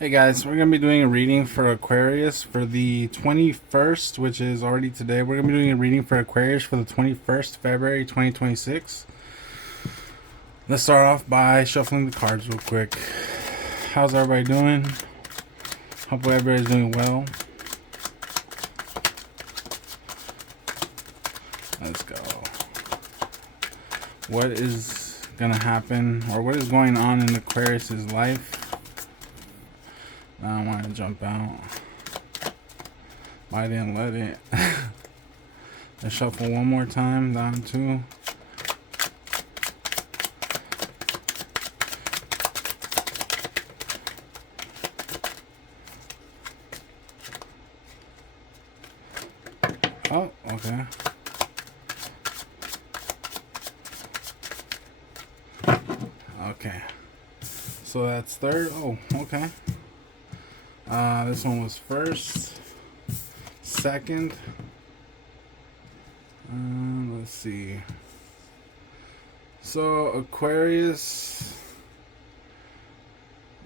Hey guys, we're going to be doing a reading for Aquarius for the 21st, which is already today. We're going to be doing a reading for Aquarius for the 21st February 2026. Let's start off by shuffling the cards real quick. How's everybody doing? Hope everybody's doing well. Let's go. What is going to happen, or what is going on in Aquarius's life? I don't want to jump out. I didn't let it. Let's shuffle one more time. Down two. Oh, okay. Okay. So that's third. Oh, okay. This one was first. Second. Let's see. So, Aquarius,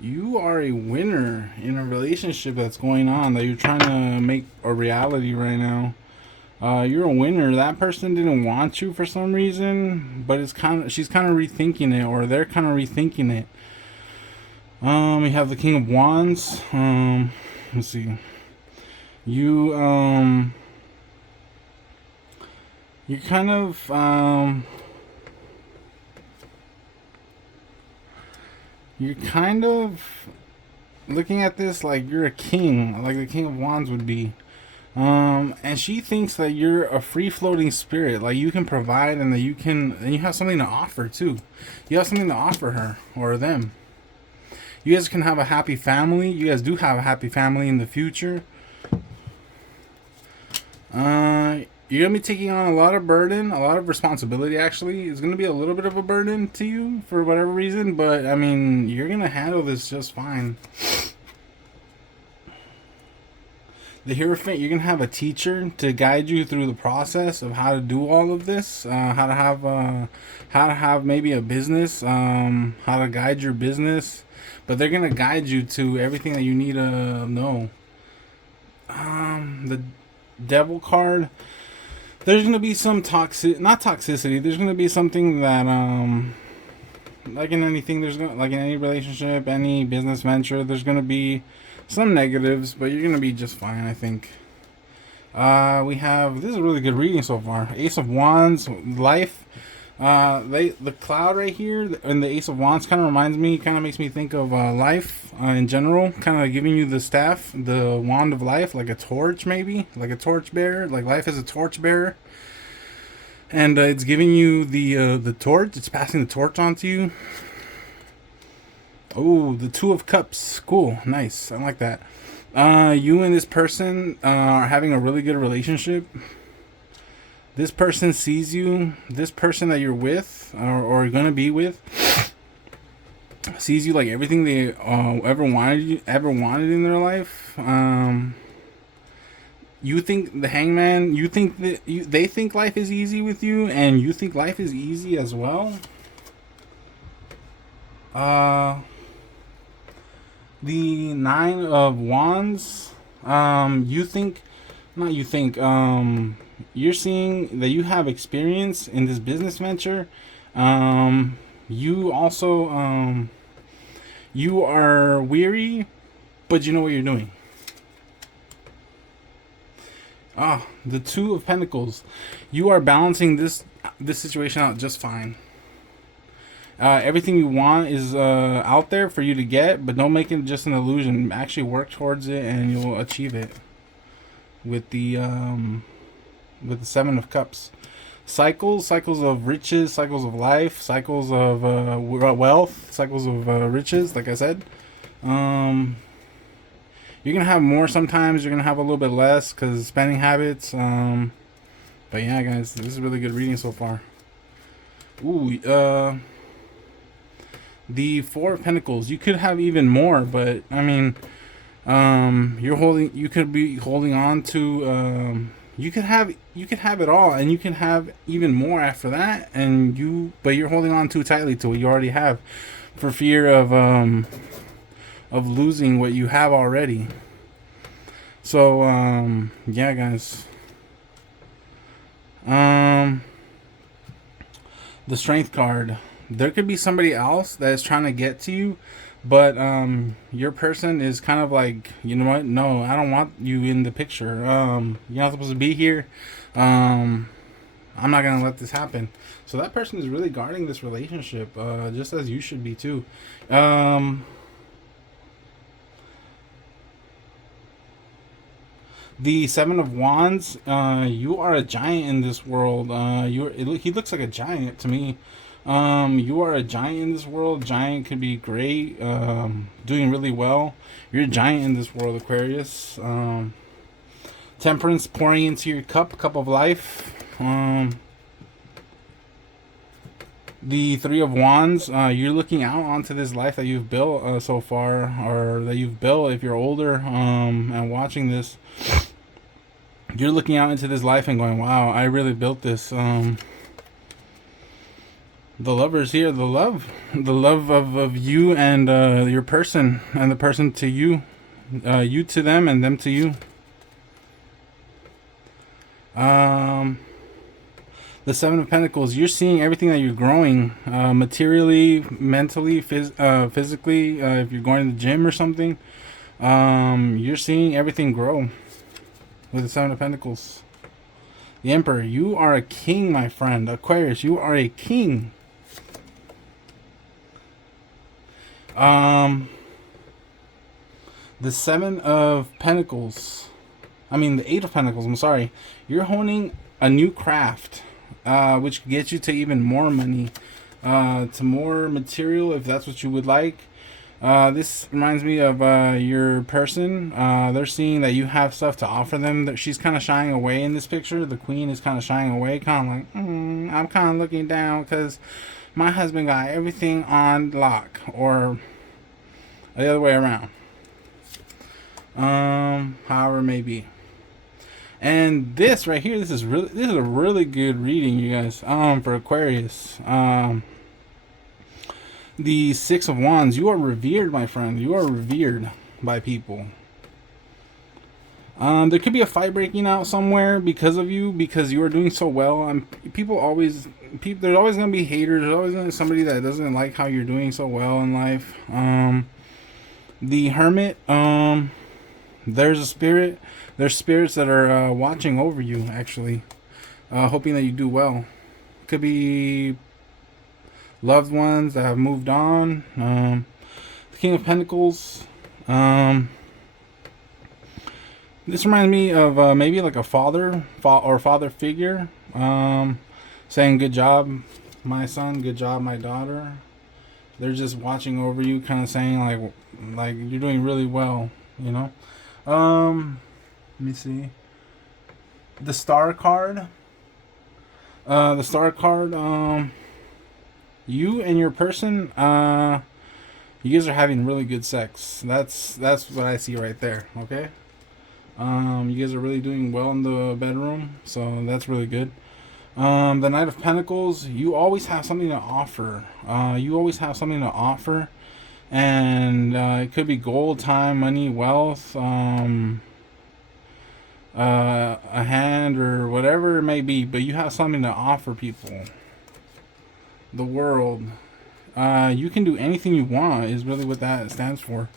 you are a winner in a relationship that's going on that you're trying to make a reality right now. You're a winner. That person didn't want you for some reason, but she's kind of rethinking it, or they're kind of rethinking it. You have the King of Wands. Let's see. You're kind of you're kind of looking at this like you're a king, like the King of Wands would be. And she thinks that you're a free floating spirit, like you can provide, and that you have something to offer too. You have something to offer her or them. You guys can have a happy family. You guys do have a happy family in the future. You're gonna be taking on a lot of burden, a lot of responsibility. Actually, it's gonna be a little bit of a burden to you for whatever reason, but I mean, you're gonna handle this just fine. The Hierophant, you're gonna have a teacher to guide you through the process of how to do all of this, how to have maybe a business, how to guide your business, but they're gonna guide you to everything that you need to know. The Devil card, there's gonna be some not toxicity. There's gonna be something that like in anything, like in any relationship, any business venture, there's gonna be some negatives, but you're gonna be just fine, I think. We have, this is a really good reading so far. Ace of Wands, life. The cloud right here and the Ace of Wands kind of makes me think of life in general. Kind of giving you the staff, the wand of life, like a torch, maybe like a torch bearer. Like life is a torch bearer, and it's giving you the torch. It's passing the torch on to you. Oh, the Two of Cups. Cool, nice. I like that. You and this person are having a really good relationship. This person sees you. This person that you're with or gonna be with sees you like everything they ever wanted in their life. You think the Hangman. You think that they think life is easy with you, and you think life is easy as well. The Nine of Wands. You think, not you think. You're seeing that you have experience in this business venture. You also you are weary, but you know what you're doing. The Two of Pentacles. You are balancing this situation out just fine. Everything you want is out there for you to get, but don't make it just an illusion. Actually work towards it, and you'll achieve it. With the Seven of Cups. Cycles of riches, cycles of life, cycles of wealth, cycles of riches, like I said. You're going to have more sometimes, you're going to have a little bit less because spending habits. But yeah, guys, this is a really good reading so far. Ooh, the Four of Pentacles. You could have even more, but I mean, you could be holding on to you could have it all, and you can have even more after that, but you're holding on too tightly to what you already have for fear of of losing what you have already. So yeah, guys. The Strength card. There could be somebody else that is trying to get to you, but your person is kind of like, you know what? No, I don't want you in the picture. You're not supposed to be here. I'm not gonna let this happen. So that person is really guarding this relationship, just as you should be too. The Seven of Wands. You are a giant in this world. He looks like a giant to me. You are a giant in this world. Giant could be great. Doing really well. You're a giant in this world, Aquarius. Temperance, pouring into your cup of life. The Three of Wands. You're looking out onto this life that you've built so far, or that you've built if you're older and watching this. You're looking out into this life and going, wow, I really built this. The Lovers here. The love of you and your person, and the person to you. You to them and them to you. The Seven of Pentacles. You're seeing everything that you're growing, materially, mentally, physically. If you're going to the gym or something, you're seeing everything grow. With the Seven of Pentacles. The Emperor. You are a king, my friend. Aquarius, you are a king. The Seven of Pentacles. I mean, the Eight of Pentacles. I'm sorry. You're honing a new craft, which gets you to even more money, to more material, if that's what you would like. This reminds me of your person. They're seeing that you have stuff to offer them. That she's kind of shying away in this picture. The Queen is kind of shying away, kind of like, I'm kind of looking down because my husband got everything on lock, or the other way around. However it may be. And this right here, this is a really good reading, you guys. For Aquarius. The Six of Wands. You are revered, my friend. You are revered by people. There could be a fight breaking out somewhere because of you, because you are doing so well. There's always gonna be haters. There's always gonna be somebody that doesn't like how you're doing so well in life. The Hermit. There's a spirit. There's spirits that are watching over you, actually, hoping that you do well. Could be loved ones that have moved on. The King of Pentacles. This reminds me of maybe like a father figure, saying, good job, my son, good job, my daughter. They're just watching over you, kind of saying like you're doing really well, you know. Let me see. The Star card. The Star card. You and your person, you guys are having really good sex. That's what I see right there. Okay. You guys are really doing well in the bedroom, so that's really good. The Knight of Pentacles. You always have something to offer. And it could be gold, time, money, wealth, a hand, or whatever it may be. But you have something to offer people. The world. You can do anything you want is really what that stands for.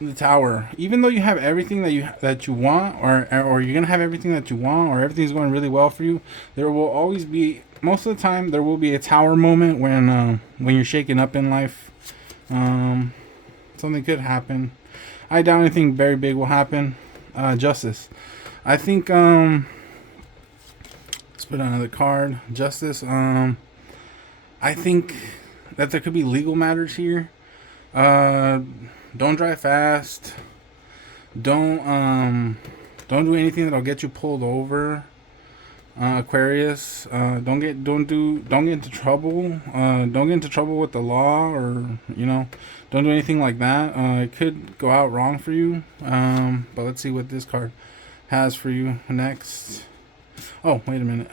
The Tower. Even though you have everything that you want, or you're gonna have everything that you want, or everything's going really well for you, there will always be, most of the time, there will be a tower moment when you're shaken up in life. Something could happen. I doubt anything very big will happen. Justice. I think let's put another card. Justice. I think that there could be legal matters here. Don't drive fast. Don't do anything that'll get you pulled over. Aquarius. Don't get into trouble. Don't get into trouble with the law, or don't do anything like that. It could go out wrong for you. But let's see what this card has for you next. Oh, wait a minute.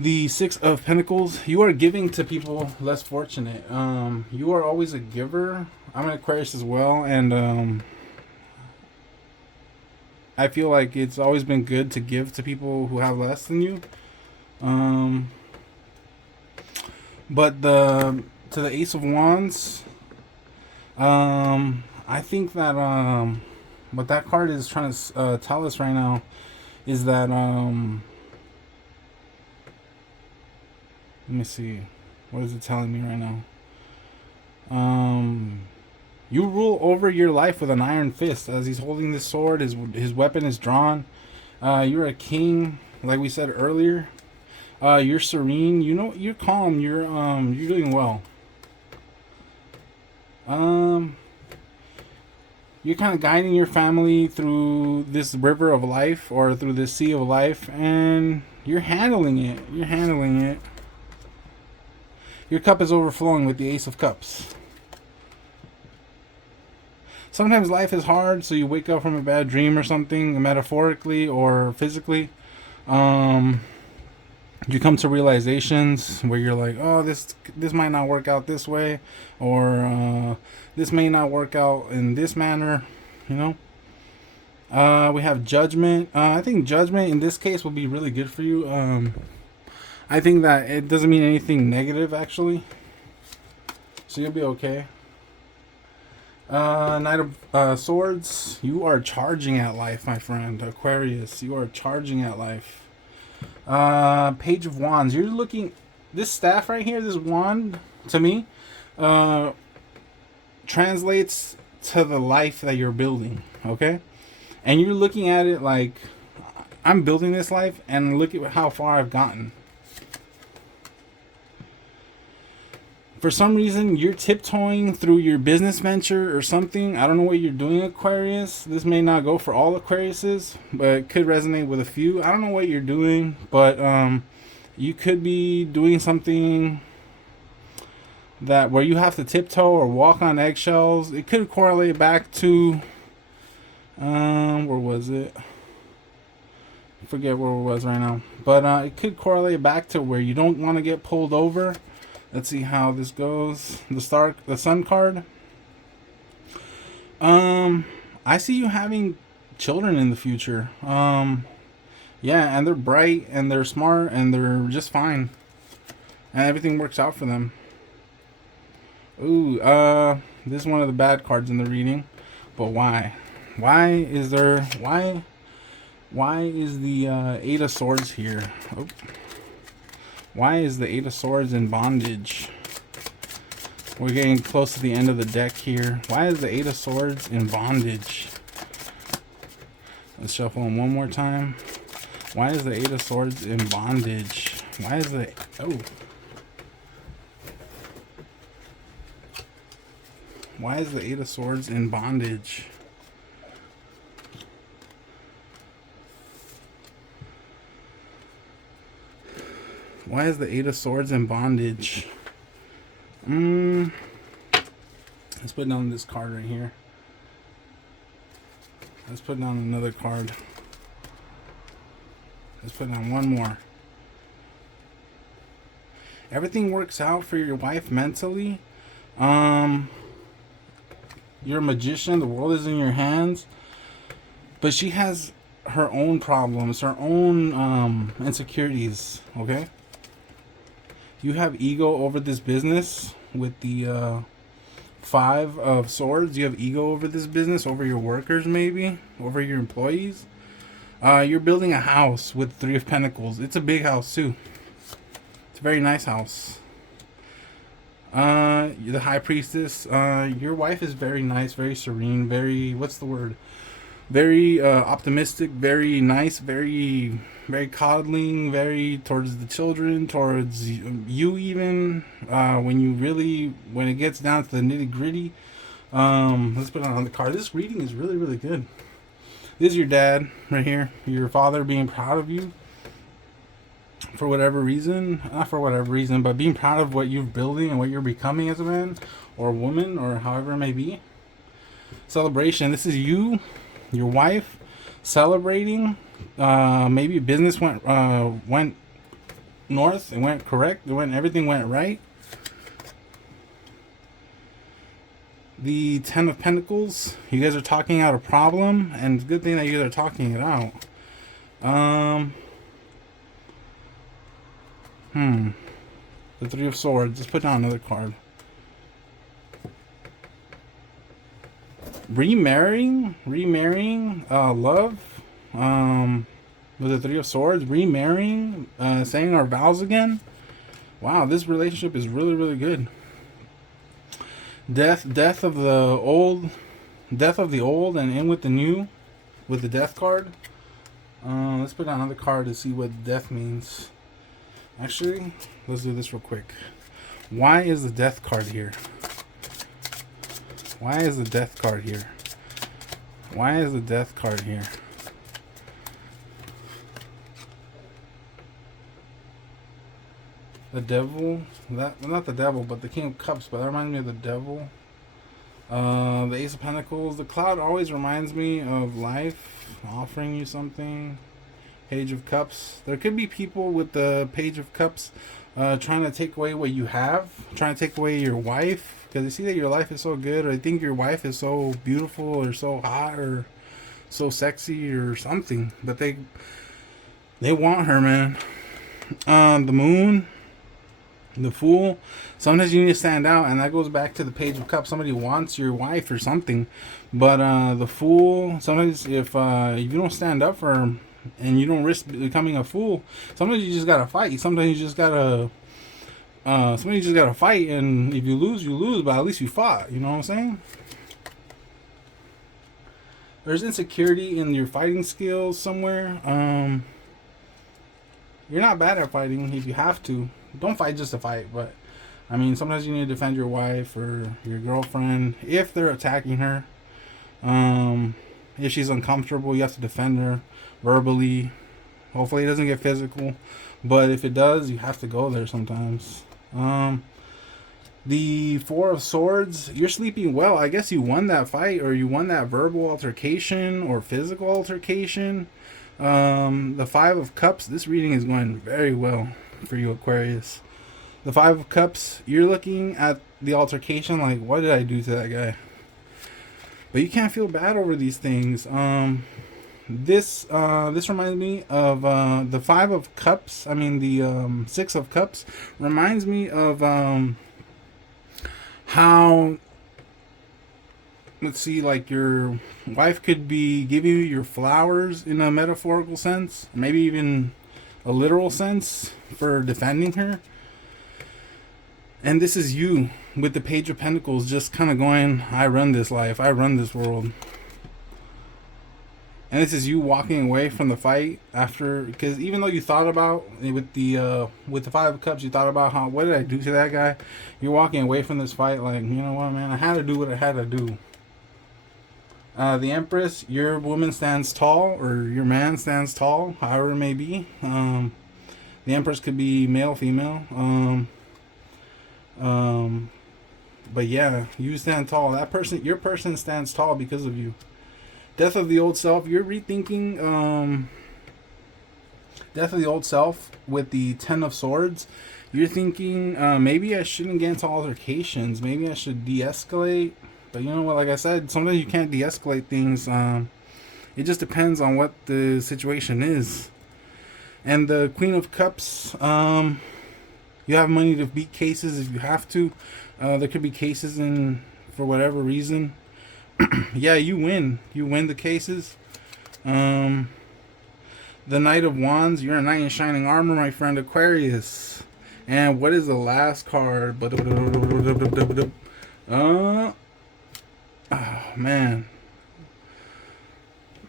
The Six of Pentacles. You are giving to people less fortunate. You are always a giver. I'm an Aquarius as well, and I feel like it's always been good to give to people who have less than you. But to the Ace of Wands, I think that what that card is trying to tell us right now is that let me see. What is it telling me right now? You rule over your life with an iron fist. As he's holding this sword, his weapon is drawn. You're a king, like we said earlier. You're serene. You know, you're calm. You're doing well. You're kind of guiding your family through this river of life or through this sea of life, and you're handling it. You're handling it. Your cup is overflowing with the Ace of Cups. Sometimes life is hard, so you wake up from a bad dream or something, metaphorically or physically. You come to realizations where you're like, oh, this might not work out this way, or this may not work out in this manner, you know. We have Judgment. I think Judgment in this case will be really good for you. I think that it doesn't mean anything negative, actually. So you'll be okay. Knight of Swords. You are charging at life, my friend. Aquarius, you are charging at life. Page of Wands. You're looking... This staff right here, this wand, to me, translates to the life that you're building, okay? And you're looking at it like, I'm building this life, and look at how far I've gotten. For some reason, you're tiptoeing through your business venture or something. I don't know what you're doing, Aquarius. This may not go for all Aquariuses, but it could resonate with a few. I don't know what you're doing, but you could be doing something that where you have to tiptoe or walk on eggshells. It could correlate back to where was it? I forget where it was right now, but it could correlate back to where you don't want to get pulled over. Let's see how this goes. The Sun card. I see you having children in the future. Yeah, and they're bright and they're smart and they're just fine, and everything works out for them. Ooh, this is one of the bad cards in the reading, but why? Why is there? Why is the Eight of Swords here? Oh. Why is the Eight of Swords in bondage? We're getting close to the end of the deck here. Why is the Eight of Swords in bondage? Let's shuffle them one more time. Why is the Eight of Swords in bondage? Why is the... Oh. Why is the Eight of Swords in bondage? Why is the Eight of Swords in bondage? Let's put down this card right here. Let's put down another card. Let's put down one more. Everything works out for your wife mentally. You're a magician. The world is in your hands. But she has her own problems, her own insecurities, okay? You have ego over this business with the Five of Swords. You have ego over this business, over your workers maybe, over your employees. You're building a house with Three of Pentacles. It's a big house too. It's a very nice house. You're the High Priestess. Your wife is very nice, very serene, very, what's the word? Very optimistic, very nice, very coddling, very towards the children, towards you even. When it gets down to the nitty gritty. Let's put it on the card. This reading is really, really good. This is your dad right here. Your father being proud of you. For whatever reason. Not for whatever reason, but being proud of what you're building and what you're becoming as a man or a woman or however it may be. Celebration. This is you, your wife, celebrating. Maybe business went north. It went correct. Everything went right. The Ten of Pentacles. You guys are talking out a problem, and it's a good thing that you guys are talking it out. The Three of Swords. Let's put down another card. Remarrying, love. With the Three of Swords, remarrying, saying our vows again. Wow, this relationship is really, really good. Death of the old, and in with the new, with the Death card. Let's put down another card to see what death means. Actually, let's do this real quick. Why is the Death card here? Why is the Death card here? Why is the Death card here? The Devil, not the Devil, but the King of Cups, but that reminds me of the Devil. The Ace of Pentacles. The Cloud always reminds me of life, offering you something. Page of Cups. There could be people with the Page of Cups trying to take away what you have, trying to take away your wife, because they see that your life is so good, or they think your wife is so beautiful, or so hot, or so sexy, or something. But they want her, man. The Moon. The Fool. Sometimes you need to stand out, and that goes back to the Page of Cups. Somebody wants your wife or something, but the Fool. Sometimes if you don't stand up for him and you don't risk becoming a fool, sometimes you just gotta fight. Sometimes you just gotta fight, and if you lose, you lose, but at least you fought. You know what I'm saying? There's insecurity in your fighting skills somewhere. You're not bad at fighting if you have to. Don't fight just to fight, but I mean, sometimes you need to defend your wife or your girlfriend if they're attacking her. If she's uncomfortable, you have to defend her verbally. Hopefully it doesn't get physical, but if it does, you have to go there sometimes. The Four of Swords. You're sleeping well. I guess you won that fight, or you won that verbal altercation or physical altercation. The Five of Cups. This reading is going very well for you, Aquarius. The Five of Cups. You're looking at the altercation like, what did I do to that guy? But you can't feel bad over these things. This reminds me of the Five of Cups. I mean, the Six of Cups reminds me of how, let's see, like your wife could be giving you your flowers in a metaphorical sense, maybe even a literal sense for defending her. And this is you with the Page of Pentacles, just kind of going, I run this life, I run this world. And this is you walking away from the fight after, because even though you thought about with the Five of Cups, you thought about how, what did I do to that guy? You're walking away from this fight like, you know what, man, I had to do what I had to do. The Empress, your woman stands tall, or your man stands tall, however it may be. The Empress could be male, female. But yeah, you stand tall. That person, your person stands tall because of you. Death of the old self. You're rethinking death of the old self with the Ten of Swords. You're thinking maybe I shouldn't get into altercations. Maybe I should de-escalate. But you know what? Like I said, sometimes you can't de-escalate things. It just depends on what the situation is. And the Queen of Cups. You have money to beat cases if you have to. There could be cases in for whatever reason. Yeah, you win. You win the cases. The Knight of Wands. You're a knight in shining armor, my friend Aquarius. And what is the last card? Oh, man.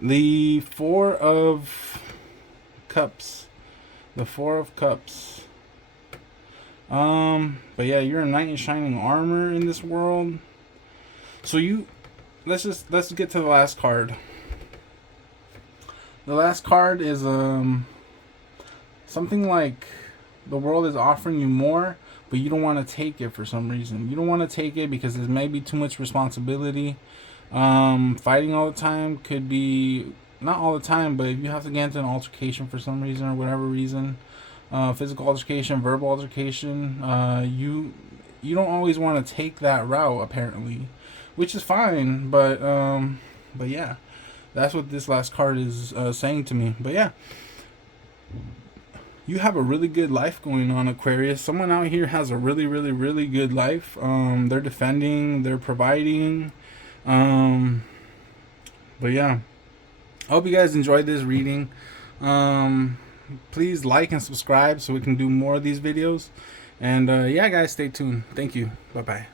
The Four of Cups. The Four of Cups. But yeah, you're a knight in shining armor in this world. So let's get to the last card. The last card is something like the world is offering you more, but you don't want to take it for some reason. You don't want to take it because there's maybe too much responsibility. Fighting all the time could be, not all the time, but if you have to get into an altercation for some reason or whatever reason, physical altercation, verbal altercation. You don't always want to take that route, apparently, which is fine. But yeah, that's what this last card is saying to me. But yeah, you have a really good life going on, Aquarius. Someone out here has a really, really, really good life. They're defending, they're providing. But yeah, I hope you guys enjoyed this reading. Please like and subscribe so we can do more of these videos. And yeah, guys, stay tuned. Thank you. Bye bye.